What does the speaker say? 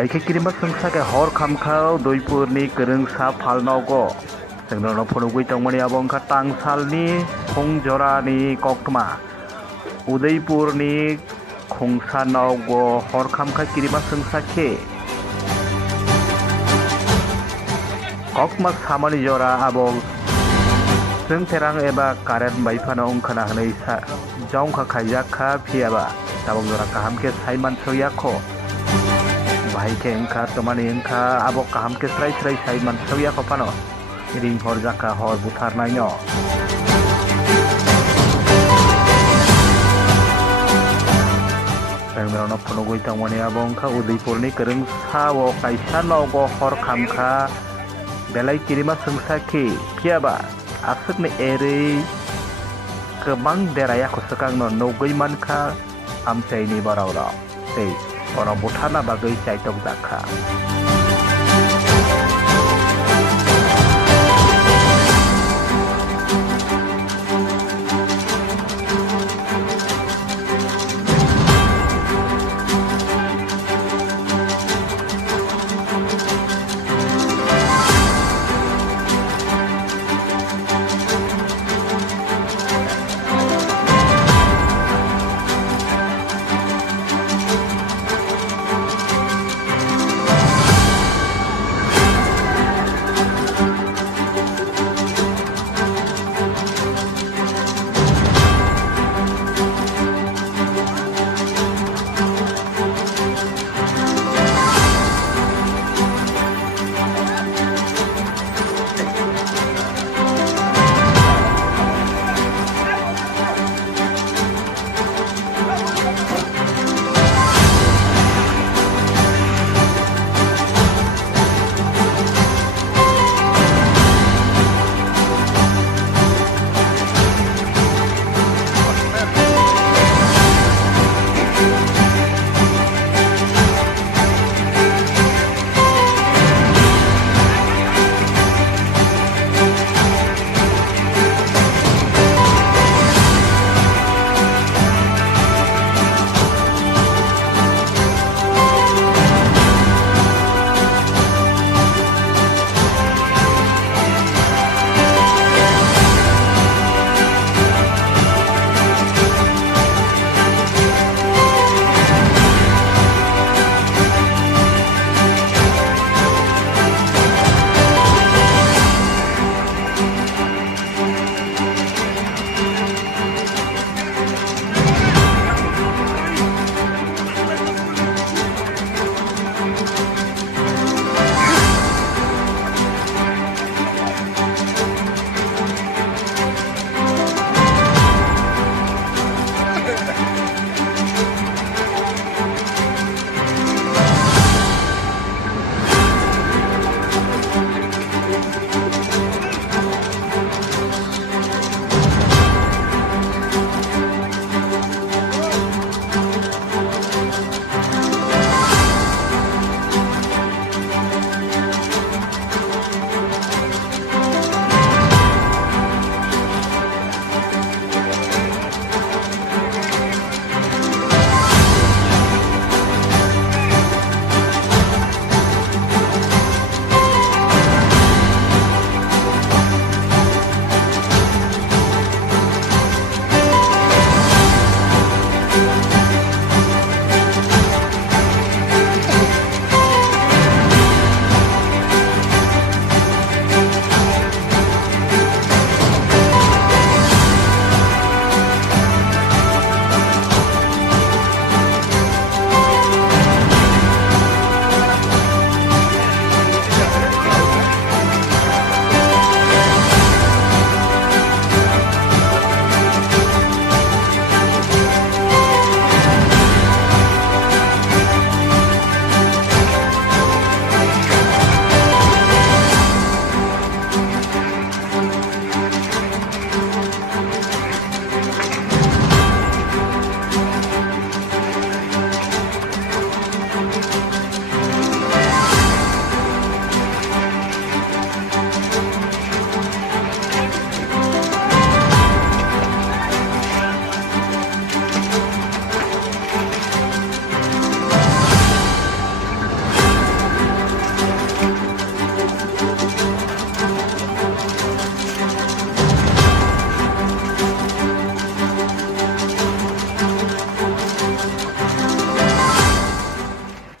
belai ke kirima sengsa ke hor khamkhau Udaipur ni kereng sa phalnogo sengno phonogui tongmani abo wngkha tangsal ni khongjora ni koktoma Udaipur ni khongsa nogo hor khamkha kirima sengsa ke kokma samani jora abo जों terang eba karen baifano ongkhana hnai sa jongkha khaijakha phiaba tabok jora kaham ke saiman soyakho bahai ke wngkha tomani wngkha abo kaham ke srai saiman soyakho pano ring hor jaka hor butharnai no Pengmerono phonogui tongmani abo wngkha Udaipur ni kereng sao kaisa nogo hor khamkha belai kirima sengsa ke phiaba asuk ni eri kebang deraya kusakang no nogoi mankha amsai ni barau tei oro butana bagai chaitok dakha